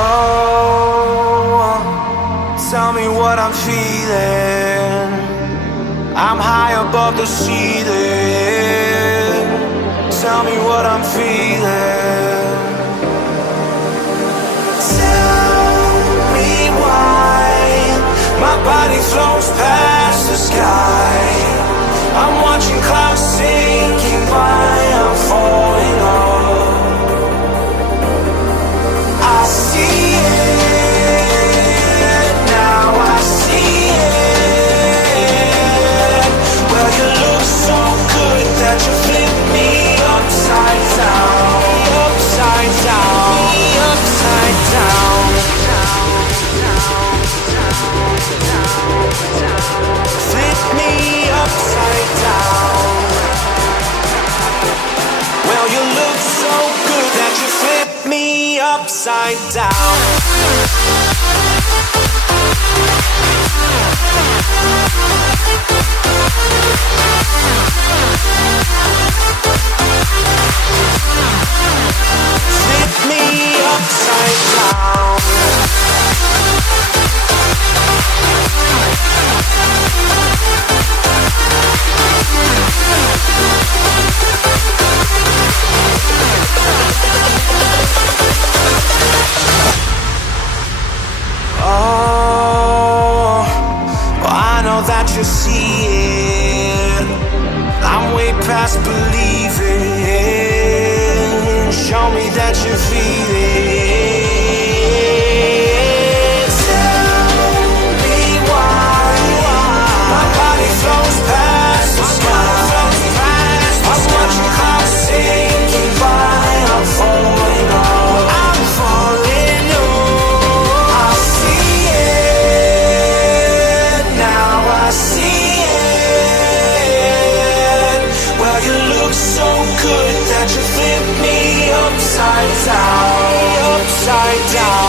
Oh, tell me what I'm feeling. I'm high above the ceiling. Tell me what I'm feeling. Tell me why my body floats past the sky. I'm watching clouds sinking by. I'm falling off. I see it now. I see it. Well, you look so good that you flip me upside down, upside down, upside down. Flip me upside down. Well, you look so good that you flip me upside down. Flip me upside down. Oh, well, I know that you see it. I'm way past believing. Show me that you feel it. Tell me why my body flows past the sky. I'm watching clouds sinking by. I'm falling off. I'm falling off. I see it now. I see it. Well, you look so good that you flip me upside down, upside down.